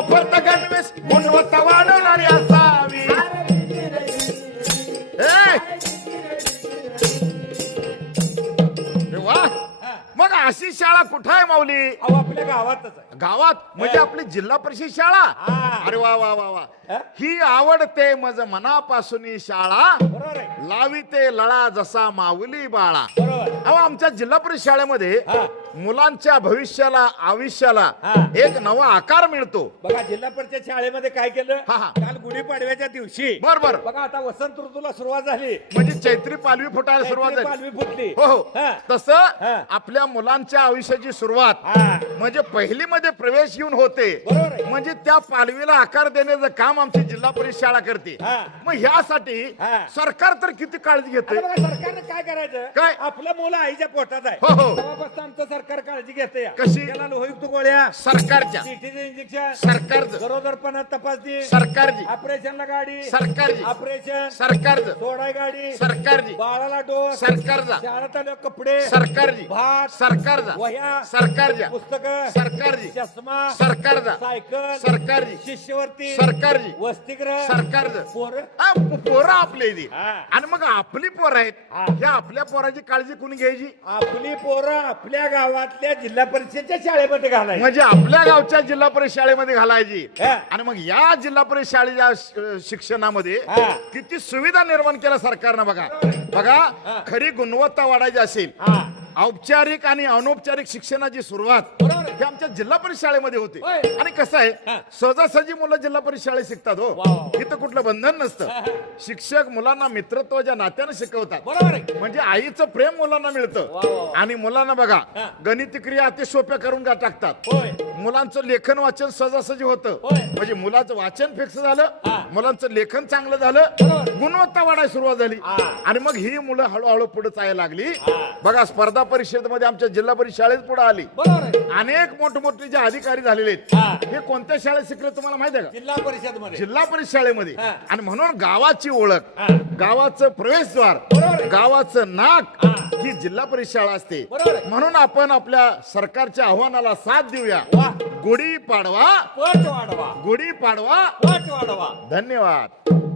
मोफत गणवेश गुणवत्ता वाढवणारी असावी. वा, मग अशी शाळा कुठं आहे माऊली? अहो आपल्या गावातच आहे. गावात म्हणजे आपली जिल्हा परिषद शाळा. अरे वा वा वा वा, ही आवडते मज मनापासून शाळा, बरोबर आहे. लाविते लळा जसा माऊली बाळा. बरोबर. अहो आमच्या जिल्हा परिषद शाळेमध्ये मुलांच्या भविष्याला आयुष्याला एक नवा आकार मिळतो. बघा जिल्हा परिषद शाळेमध्ये काय केलं, हा, हा. काल गुढीपाडव्याच्या दिवशी बर बर, बघा आता वसंत ऋतूला सुरुवात झाली, म्हणजे चैत्री पालवी फुटायला सुरुवात झाली. पालवी फुटली. हो हो, हा. तसं आपल्या मुलांच्या आयुष्याची सुरुवात हा. म्हणजे पहिली मध्ये प्रवेश घेऊन होते. बरोबर आहे. म्हणजे त्या पालवीला आकार देण्याचं काम आमची जिल्हा परिषद शाळा करते. हा. मग ह्यासाठी हा. सरकार तर किती काळजी घेते. आता बघा सरकारने काय करायचं, काय? आपलं मुलं आईच्या पोटात आहे, हो, हो. तेव्हापासून आमचं सरकार काळजी घेते. कशी? त्याला लोहयुक्त गोळ्या, सरकारच्या टीटीचं इंजेक्शन, सरकारचं गरोदरपणात तपासणी, सरकारची ऑपरेशनला गाडी, सरकारची ऑपरेशन, सरकारचं सोडाय गाडी, सरकारची बाळाला डोस, सरकारचा शाळेत आले कपडे, सरकारची भात, सरकारचा वह्या, सरकारच्या पुस्तक, सरकारची चष्मा, सरकारचा सायकल, सरकारची शिष्यवृत्ती, सरकारची वसतिगृह, सरकारचं पोरं. पोरं आपले इथे. हा. आणि मग आपली पोरं आहेत, हा. ह्या आपल्या पोराची काळजी कोणी घ्यायची? आपली पोरं आपल्या गावातल्या जिल्हा परिषदच्या शाळेमध्ये घालायची. म्हणजे आपल्या गावच्या जिल्हा परिषद शाळेमध्ये घालायची. हा. आणि मग या जिल्हा परिषद शाळेच्या शिक्षणामध्ये हा. किती सुविधा निर्माण केल्या सरकारनं. बघा बघा, खरी गुणवत्ता वाढायची असेल, हा. औपचारिक आणि अनौपचारिक शिक्षणाची सुरुवात बरोबर आहे. ही आमच्या जिल्हा परिषद शाळेमध्ये होते. होय. आणि कसं आहे, हा. सहजासहजी मुलं जिल्हा परिषद शाळेत शिकतात. हो, वा, वा. इथं कुठलं बंधन नसतं. शिक्षक मुलांना मित्रत्वाच्या नात्यानं शिकवतात. बरोबर आहे. म्हणजे आईचं प्रेम मुलांना वा, मिळतं. वा. आणि मुलांना बघा हा. गणित क्रिया अति सोप्या करून टाकतात. होय. मुलांचं लेखन वाचन सहजासहजी होतं. होय. म्हणजे मुलाचं वाचन फिक्स झालं, हा. मुलांचं लेखन चांगलं झालं, बरोबर. गुणवत्ता वाढायला सुरुवात झाली. हा. आणि मग ही मुलं हळूहळू पुढे जायला लागली. हा. बघा स्पर्धा परिषदेमध्ये आमच्या जिल्हा परिषद शाळेत पुढे आली. बरोबर आहे. अनेक मोठमोठे जे अधिकारी झालेले आहेत, हा. हे कोणत्या शाळेत शिकले तुम्हाला माहिती आहे का? जिल्हा परिषद मध्ये. जिल्हा परिषद शाळेमध्ये. हा. आणि म्हणून गावाची ओळख, हा. गावाचं प्रवेशद्वार, बरोबर आहे. गावाचं नाक हा. ही जिल्हा परिषद शाळा असते. बरोबर आहे. म्हणून आपण आपल्या सरकारच्या आव्हानाला साथ देऊया. वा. गुढी पाडवा, पट वाढवा, गुढी पाडवा. पट वाढवा. धन्यवाद.